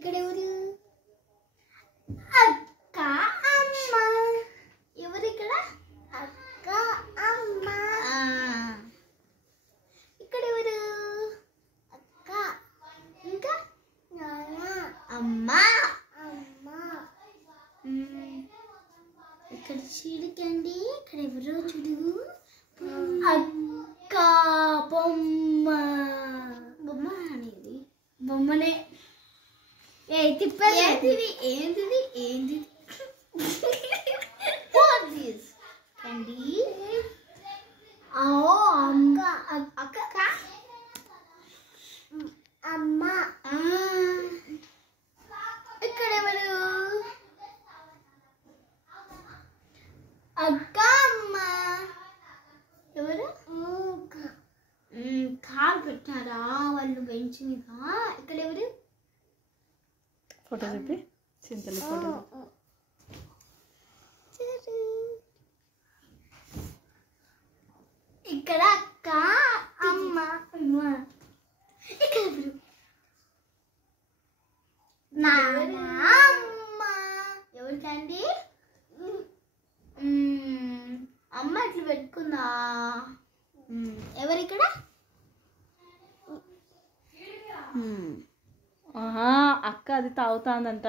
ఇక్కడ ఎవరు? అక్క అమ్మ. ఎవరు ఇక్కడ? అక్క అమ్మ. ఇక్కడ ఎవరు? అక్క. ఇంకా అమ్మ. ఇక్కడ చూడకండి, ఇక్కడ ఎవరో చూడు. అక్క బొమ్మ. బొమ్మ అనేది బొమ్మనే. తిప్పేది. ఏంటిది ఏంటిది ఏంటిది? What is candy? అక్క అమ్మ. ఇక్కడ ఎవరు? అక్క అమ్మ. ఎవరు? కాలు పెట్టారా వాళ్ళు బెంచ్ మీద? ఇక్కడ ఎవరు? ఫోటో చెప్పి చింతలు ఫోటో. ఇక్కడ అక్క అమ్మ. ఇక్కడ ఎవరు? నాన్న అమ్మ. ఎవరికండి? అమ్మ ఇట్లా పెట్టుకుందా? ఎవరిక్కడ? అక్క అది తాగుతాందంట.